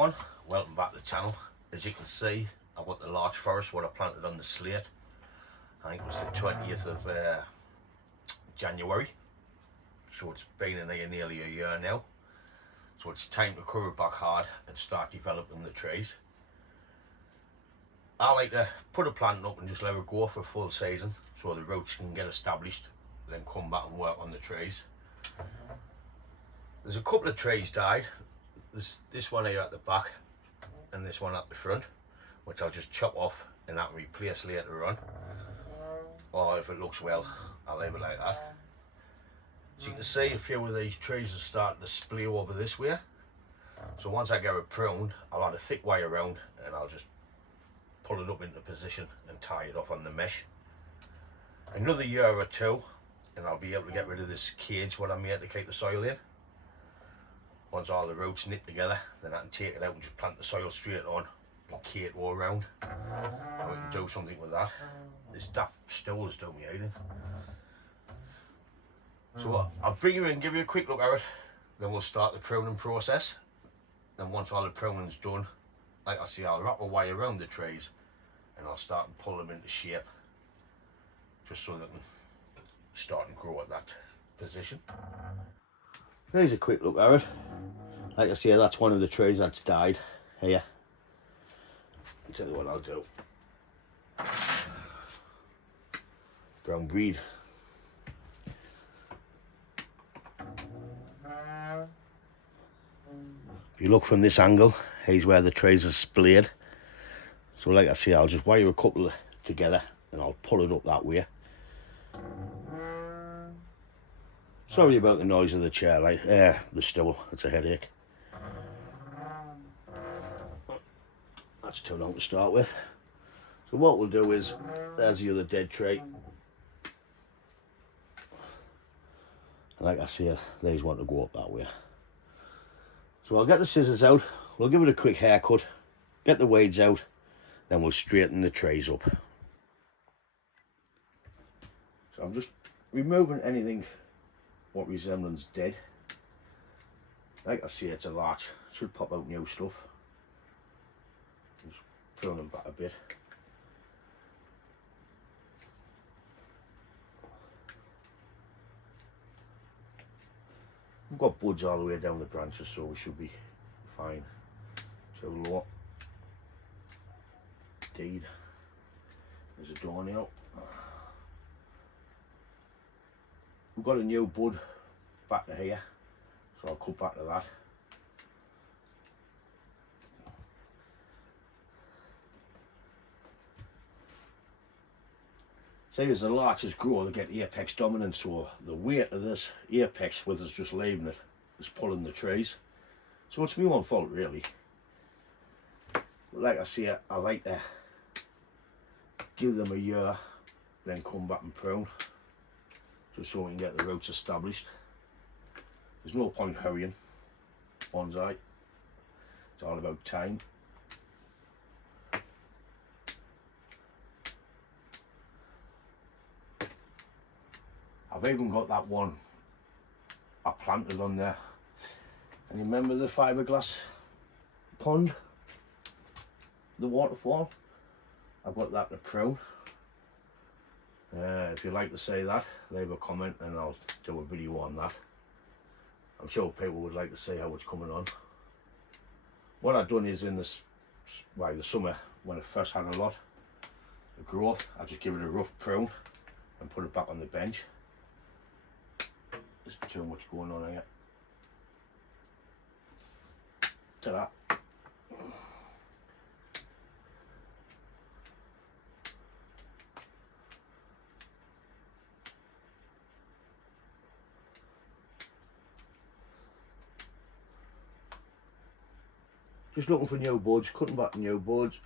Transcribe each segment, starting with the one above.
everyone, welcome back to the channel. As you can see, I've got the larch forest what I planted on the slate. I think it was the 20th of January, so it's been in here nearly a year now. So it's time to cover it back hard and start developing the trees. I like to put a plant up and just let it go for a full season so the roots can get established, then come back and work on the trees. There's a couple of trees died. There's this one here at the back and this one at the front, which I'll just chop off and that can replace later on, or if it looks well I'll leave it like that. So you can see a few of these trees are starting to splay over this way, so once I get it pruned I'll add a thick wire around and I'll just pull it up into position and tie it off on the mesh. Another year or two and I'll be able to get rid of this cage what I made to keep the soil in. Once all the roots knit together, then I can take it out and just plant the soil straight on and kate all around. And we can do something with that. This daft stool is doing me out. So I'll bring you in and give you a quick look at it, then we'll start the pruning process. Then once all the pruning's done, like I say, I'll wrap a wire around the trees and I'll start and pull them into shape, just so they can start and grow at that position. Here's a quick look at it. Like I say, that's one of the trees that's died here. I'll tell you what I'll do. Brown breed. If you look from this angle, here's where the trees are splayed. So like I say, I'll just wire a couple together and I'll pull it up that way. Sorry about the noise of the chair, like the stool, it's a headache. That's too long to start with. So what we'll do is, there's the other dead tree. And like I say, these want to go up that way. So I'll get the scissors out, we'll give it a quick haircut, get the weeds out, then we'll straighten the trees up. So I'm just removing anything what resemblance dead. Like I say, it's a larch, should pop out new stuff. Just prune them back a bit. We've got buds all the way down the branches, so we should be fine. Too low. Indeed. There's a doornail. We've got a new bud back to here, so I'll cut back to that. See, as the larches grow, they get apex dominance, so the weight of this apex, with us just leaving it, is pulling the trees. So it's my own fault, really. But like I say, I like to give them a year, then come back and prune, just so we can get the roots established. There's no point hurrying bonsai, it's all about time. I've even got that one I planted on there. And you remember the fiberglass pond, the waterfall? I've got that to prune. If you'd like to say that, leave a comment and I'll do a video on that. I'm sure people would like to see how it's coming on. What I've done is in this, the summer, when I first had a lot of growth, I just give it a rough prune and put it back on the bench. There's too much going on here. Ta-da. Just looking for new buds, cutting back new buds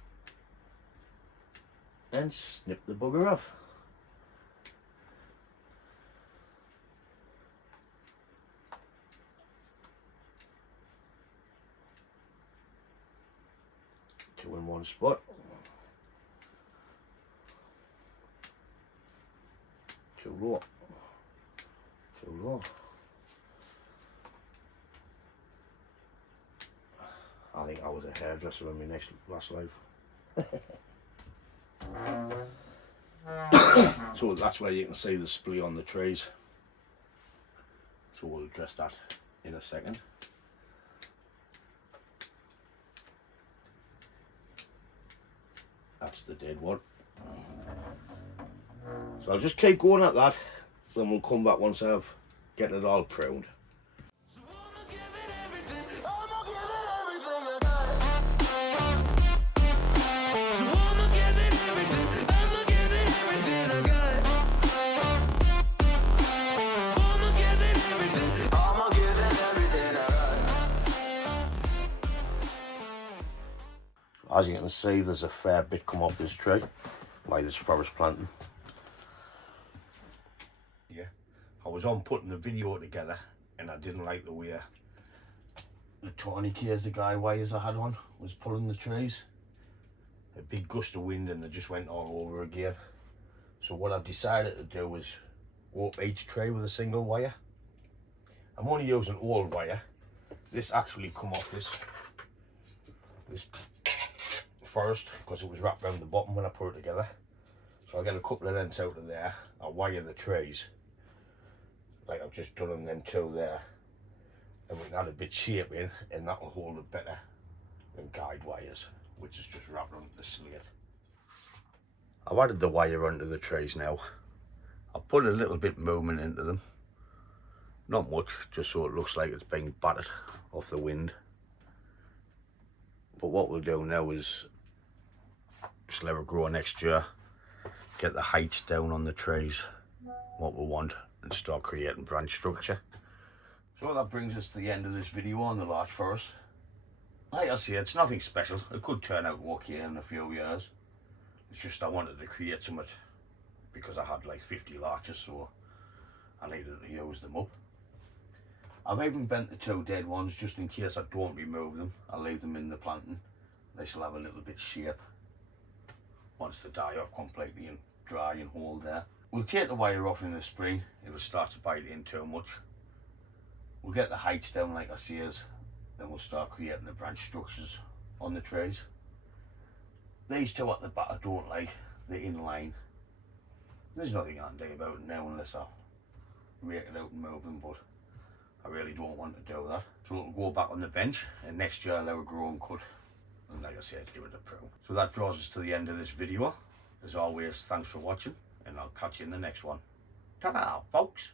and snip the bugger off. Two in one spot. Too low. Too low. I think I was a hairdresser in my last life. So that's where you can see the splay on the trees. So we'll address that in a second. That's the dead one. So I'll just keep going at that, then we'll come back once I've get it all pruned. As you can see, there's a fair bit come off this tree by this forest planting. Yeah, I was on putting the video together and I didn't like the way the 20 k's the guy wires I had on was pulling the trees. A big gust of wind and they just went all over again. So what I've decided to do is rope each tree with a single wire. I'm only using old wire. This actually come off this forest because it was wrapped around the bottom when I put it together. So I get a couple of lengths out of there. I wire the trees like I've just done on them two there, and we can add a bit shape in and that will hold it better than guide wires, which is just wrapped around the slate. I've added the wire onto the trees now. I've put a little bit movement into them, not much, just so it looks like it's being battered off the wind. But what we'll do now is just let it grow next year, get the heights down on the trees, what we want, and start creating branch structure. So that brings us to the end of this video on the larch forest. Like I say, it's nothing special. It could turn out okay in a few years. It's just I wanted to create something because I had like 50 larches, so I needed to use them up. I've even bent the two dead ones just in case I don't remove them. I'll leave them in the planting. They shall have a little bit shape once they die off completely and dry and hold there. We'll take the wire off in the spring. It'll start to bite in too much. We'll get the heights down like I says, then we'll start creating the branch structures on the trees. These two at the back I don't like, they're in line. There's nothing I can do about it now unless I rake it out and move them, but I really don't want to do that. So it'll go back on the bench and next year I'll let it grow and cut. And like I said, give it a prune. So that draws us to the end of this video. As always, thanks for watching and I'll catch you in the next one. Ta-da, folks!